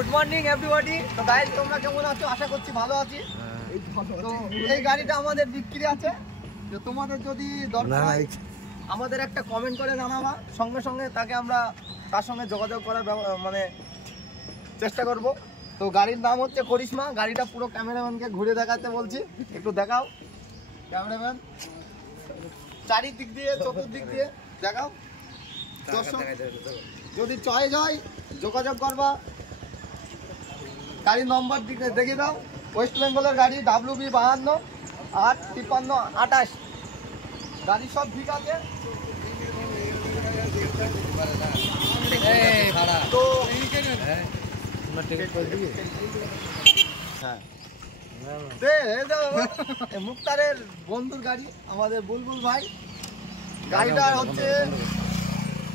Good morning everybody. তো guys তোমরা কেমন আছো? আশা করছি ভালো আছি। তো এই গাড়িটা আমাদের বিক্রি আছে, তো তোমাদের যদি দরকার হয় আমাদের একটা কমেন্ট করে জানাবা, সঙ্গে সঙ্গে তাকে আমরা তার সঙ্গে যোগাযোগ করার মানে চেষ্টা করব। তো গাড়ির নাম হচ্ছে করিশ্মা। গাড়িটা পুরো ক্যামেরাম্যানকে ঘুরে দেখাতে বলছি, একটু দেখাও ক্যামেরাম্যান, চারিদিক দিয়ে চতুর্দিক দিয়ে দেখাও। দর্শক যদি চয়েস হয় যোগাযোগ করবা। গাড়ির নম্বর দেখে দাও, ওয়েস্ট বেঙ্গলের গাড়ি WB52-85328। গাড়ি সব ঠিক আছে। তো মুক্তারের বন্ধুর গাড়ি, আমাদের বুলবুল ভাই। গাড়িটা হচ্ছে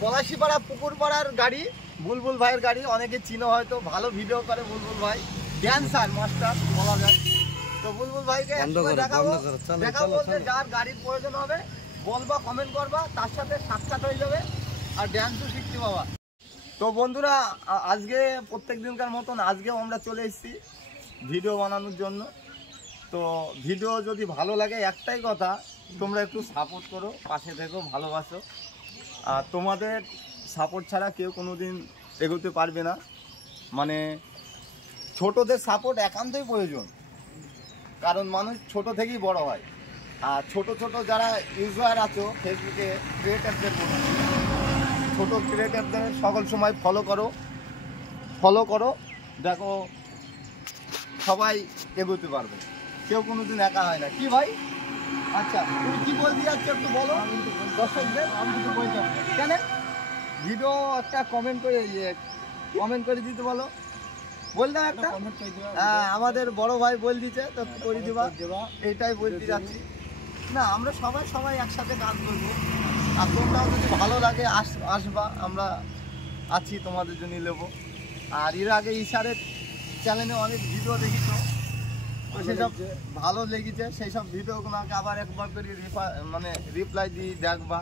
পলাশিপাড়া পুকুরপাড়ার গাড়ি, বুলবুল ভাইয়ের গাড়ি। অনেকে চিনো হয়তো, ভালো ভিডিও করে বুলবুল ভাই, ড্যান্সার মাস্টার বলা যায়। তো বুলবুল ভাইকে দেখাবো, যার গাড়ির প্রয়োজন হবে বলবা, কমেন্ট করবা, তার সাথে সাক্ষাৎ হয়ে যাবে আর ড্যান্সও শিখতে পাবা। তো বন্ধুরা আজকে প্রত্যেক দিনকার মতন আজকেও আমরা চলে এসেছি ভিডিও বানানোর জন্য। তো ভিডিও যদি ভালো লাগে একটাই কথা, তোমরা একটু সাপোর্ট করো, পাশে থেকো, ভালোবাসো। আর তোমাদের সাপোর্ট ছাড়া কেউ কোনো দিন এগোতে পারবে না। মানে ছোটদের সাপোর্ট একান্তই প্রয়োজন, কারণ মানুষ ছোট থেকেই বড় হয়। আর ছোট ছোট যারা ইউজার আছো ফেসবুকে, ক্রিয়েটারদের ছোট ক্রিয়েটারদের সকল সময় ফলো করো, দেখো সবাই এগোতে পারবে, কেউ কোনো দিন একা হয় না। কি ভাই? আচ্ছা তুমি কি বলতে যাচ্ছ একটু বলো দর্শকদের। আমি কিছু বলতে কেন ভিডিও একটা কমেন্ট করে দিতে বলো, বললাম একটা। হ্যাঁ আমাদের বড় ভাই বল দিচ্ছে, তো করে দিবা, এইটাই বলতে যাচ্ছি। না আমরা সবাই একসাথে কাজ করবো। আর তোমরাও যদি ভালো লাগে আসবা, আমরা আছি তোমাদের জন্য নেবো। আর এর আগে ইশারের চ্যানেলে অনেক ভিডিও দেখিত, তো সেসব ভালো লেগেছে। সেই সব ভিডিওগুলোকে আবার একবার করে রিপ্লাই দিয়ে দেখবা,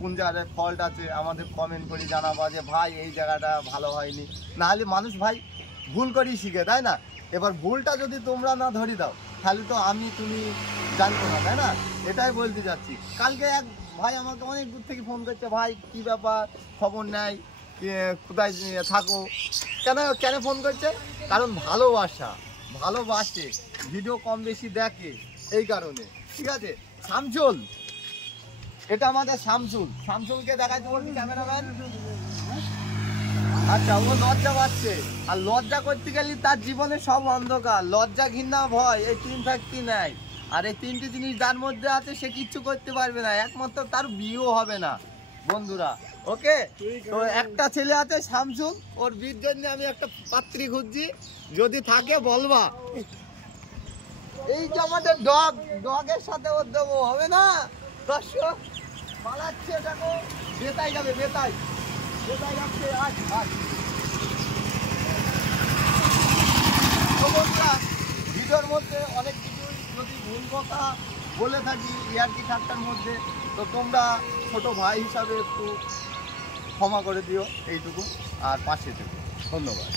কোন জায়গায় ফল্ট আছে আমাদের কমেন্ট করে জানাবা যে ভাই এই জায়গাটা ভালো হয়নি। নাহলে মানুষ ভাই ভুল করেই শিখে, তাই না? এবার ভুলটা যদি তোমরা না ধরে দাও তাহলে তো তুমি জানবো না, তাই না? এটাই বলতে যাচ্ছি। কালকে এক ভাই আমাকে অনেক দূর থেকে ফোন করছে, ভাই কি ব্যাপার, খবর নেয়, কোথায় থাকো। কেন ফোন করছে? কারণ ভালোবাসে, ভিডিও কম বেশি দেখে, এই কারণে। ঠিক আছে, শামসুল, এটা আমাদের শামসুলকে দেখাইতে বলছি ক্যামেরাম্যান। আচ্ছা ও লজ্জা পাচ্ছে, আর লজ্জা করতে গেলে তার জীবনে সব অন্ধকার। লজ্জা, ঘৃণা, ভয়, এই 3 শক্তি নেয়। আর এই 3টি জিনিস যার মধ্যে আছে সে কিচ্ছু করতে পারবে না, একমাত্র তার বিয়েও হবে না বন্ধুরা। ওকে, তো একটা ছেলে আছে শামসুল, ওর বিয়ের জন্য আমি একটা পাত্রী খুঁজছি, যদি থাকে বলবা। এই যে আমাদের ডগের সাথে ওর দেবো, হবে না? দর্শক পালাচ্ছে, দেখো বেতাই যাবে, বেতাই যাচ্ছে। ভিডিওর মধ্যে অনেক কিছু যদি ভুল কথা বলে থাকি ইয়ার্কি ঠাট্টার মধ্যে, তো তোমরা ছোট ভাই হিসাবে একটু ক্ষমা করে দিও, এইটুকু। আর পাশে থেকো। ধন্যবাদ।